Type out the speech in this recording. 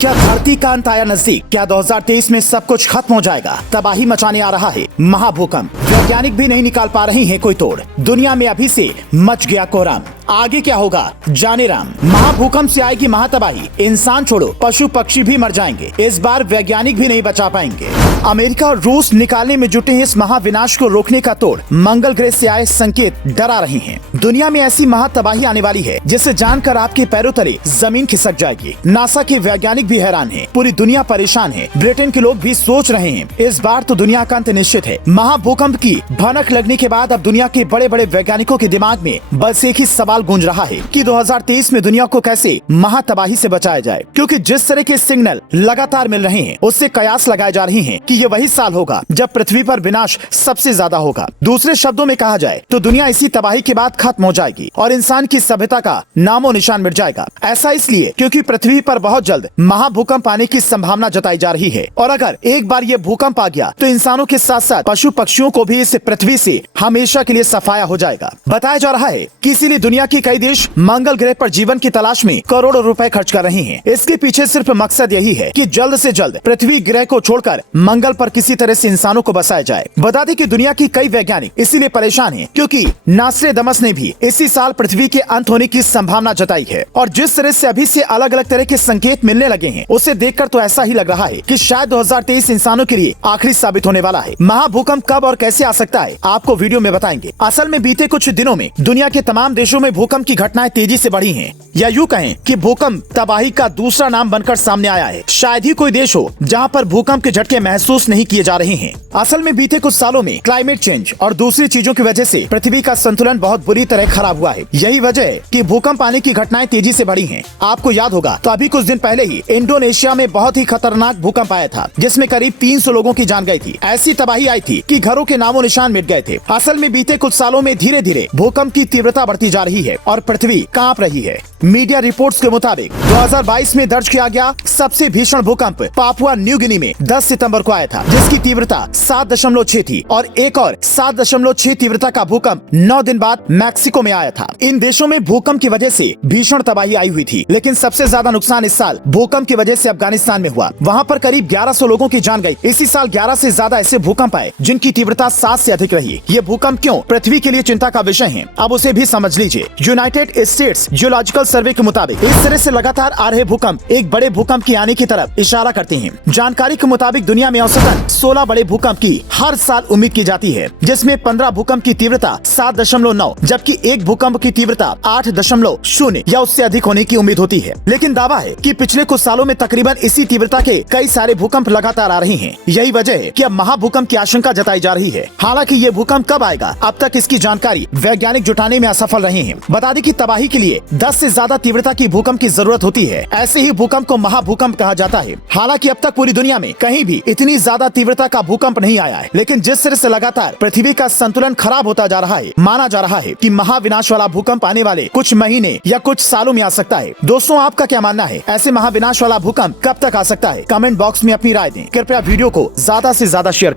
क्या धरती का अंत आया नजदीक? क्या 2023 में सब कुछ खत्म हो जाएगा? तबाही मचाने आ रहा है महाभूकंप। वैज्ञानिक भी नहीं निकाल पा रहे हैं कोई तोड़। दुनिया में अभी से मच गया कोहराम। आगे क्या होगा जाने राम। महाभूकंप से आएगी महातबाही। इंसान छोड़ो पशु पक्षी भी मर जाएंगे। इस बार वैज्ञानिक भी नहीं बचा पाएंगे। अमेरिका और रूस निकालने में जुटे हैं इस महाविनाश को रोकने का तोड़। मंगल ग्रह से आए संकेत डरा रहे हैं। दुनिया में ऐसी महातबाही आने वाली है जिसे जानकर आपके पैरों तले जमीन खिसक जाएगी। नासा के वैज्ञानिक भी हैरान हैं। पूरी दुनिया परेशान है। ब्रिटेन के लोग भी सोच रहे हैं इस बार तो दुनिया का अंत निश्चित है। महाभूकंप की भनक लगने के बाद अब दुनिया के बड़े बड़े वैज्ञानिकों के दिमाग में बस एक ही सवाल गूंज रहा है कि 2023 में दुनिया को कैसे महातबाही से बचाया जाए, क्योंकि जिस तरह के सिग्नल लगातार मिल रहे हैं उससे कयास लगाए जा रहे हैं कि ये वही साल होगा जब पृथ्वी पर विनाश सबसे ज्यादा होगा। दूसरे शब्दों में कहा जाए तो दुनिया इसी तबाही के बाद खत्म हो जाएगी और इंसान की सभ्यता का नामो निशान मिट जाएगा। ऐसा इसलिए क्योंकि पृथ्वी पर बहुत जल्द महाभूकंप आने की संभावना जताई जा रही है और अगर एक बार ये भूकंप आ गया तो इंसानों के साथ साथ पशु पक्षियों को भी इस पृथ्वी से हमेशा के लिए सफाया हो जाएगा। बताया जा रहा है कि इसीलिए दुनिया के कई देश मंगल ग्रह पर जीवन की तलाश में करोड़ों रुपए खर्च कर रहे हैं। इसके पीछे सिर्फ मकसद यही है कि जल्द से जल्द पृथ्वी ग्रह को छोड़कर मंगल पर किसी तरह से इंसानों को बसाया जाए। बता दें कि दुनिया की कई वैज्ञानिक इसीलिए परेशान हैं क्योंकि नास्ट्रेडमस ने भी इसी साल पृथ्वी के अंत होने की संभावना जताई है और जिस तरह से अभी से अलग अलग तरह के संकेत मिलने लगे हैं उसे देखकर तो ऐसा ही लग रहा है कि शायद 2023 इंसानों के लिए आखिरी साबित होने वाला है। महाभूकंप कब और कैसे आ सकता है आपको वीडियो में बताएंगे। असल में बीते कुछ दिनों में दुनिया के तमाम देशों में भूकंप की घटनाएं तेजी से बढ़ी हैं, या यूं कहें कि भूकंप तबाही का दूसरा नाम बनकर सामने आया है। शायद ही कोई देश हो जहां पर भूकंप के झटके महसूस नहीं किए जा रहे हैं। असल में बीते कुछ सालों में क्लाइमेट चेंज और दूसरी चीजों की वजह से पृथ्वी का संतुलन बहुत बुरी तरह खराब हुआ है। यही वजह है कि भूकंप आने की घटनाएं तेजी से बढ़ी हैं। आपको याद होगा तो अभी कुछ दिन पहले ही इंडोनेशिया में बहुत ही खतरनाक भूकंप आया था जिसमें करीब 300 लोगों की जान गई थी। ऐसी तबाही आई थी कि घरों के नामो निशान मिट गए थे। असल में बीते कुछ सालों में धीरे धीरे भूकंप की तीव्रता बढ़ती जा रही है और पृथ्वी कांप रही है। मीडिया रिपोर्ट्स के मुताबिक 2022 में दर्ज किया गया सबसे भीषण भूकंप पापुआ न्यू गिनी में 10 सितंबर को आया था जिसकी तीव्रता 7.6 थी और एक और 7.6 तीव्रता का भूकंप 9 दिन बाद मैक्सिको में आया था। इन देशों में भूकंप की वजह से भीषण तबाही आई हुई थी, लेकिन सबसे ज्यादा नुकसान इस साल भूकंप की वजह से अफगानिस्तान में हुआ। वहाँ पर करीब 1100 लोगों की जान गई। इसी साल 11 से ज्यादा ऐसे भूकंप आए जिनकी तीव्रता 7 से अधिक रही। ये भूकंप क्यों पृथ्वी के लिए चिंता का विषय है, अब उसे भी समझ लीजिए। यूनाइटेड स्टेट्स जियोलॉजिकल सर्वे के मुताबिक इस तरह से लगातार आ रहे भूकंप एक बड़े भूकंप की आने की तरफ इशारा करते हैं। जानकारी के मुताबिक दुनिया में औसतन 16 बड़े भूकंप की हर साल उम्मीद की जाती है, जिसमें 15 भूकंप की तीव्रता 7.9 जबकि एक भूकंप की तीव्रता 8.0 या उससे अधिक होने की उम्मीद होती है। लेकिन दावा है कि पिछले कुछ सालों में तकरीबन इसी तीव्रता के कई सारे भूकंप लगातार आ रहे हैं। यही वजह है कि अब महाभूकंप की आशंका जताई जा रही है। हालांकि ये भूकंप कब आएगा अब तक इसकी जानकारी वैज्ञानिक जुटाने में असफल रहे हैं। बता दें कि तबाही के लिए 10 से ज्यादा तीव्रता की भूकंप की जरूरत होती है। ऐसे ही भूकंप को महाभूकंप कहा जाता है। हालांकि अब तक पूरी दुनिया में कहीं भी इतनी ज्यादा तीव्रता का भूकंप नहीं आया है, लेकिन जिस तरह से लगातार पृथ्वी का संतुलन खराब होता जा रहा है, माना जा रहा है कि महाविनाश वाला भूकंप आने वाले कुछ महीने या कुछ सालों में आ सकता है। दोस्तों, आपका क्या मानना है? ऐसे महाविनाश वाला भूकंप कब तक आ सकता है? कमेंट बॉक्स में अपनी राय दें। कृपया वीडियो को ज्यादा से ज्यादा शेयर करें।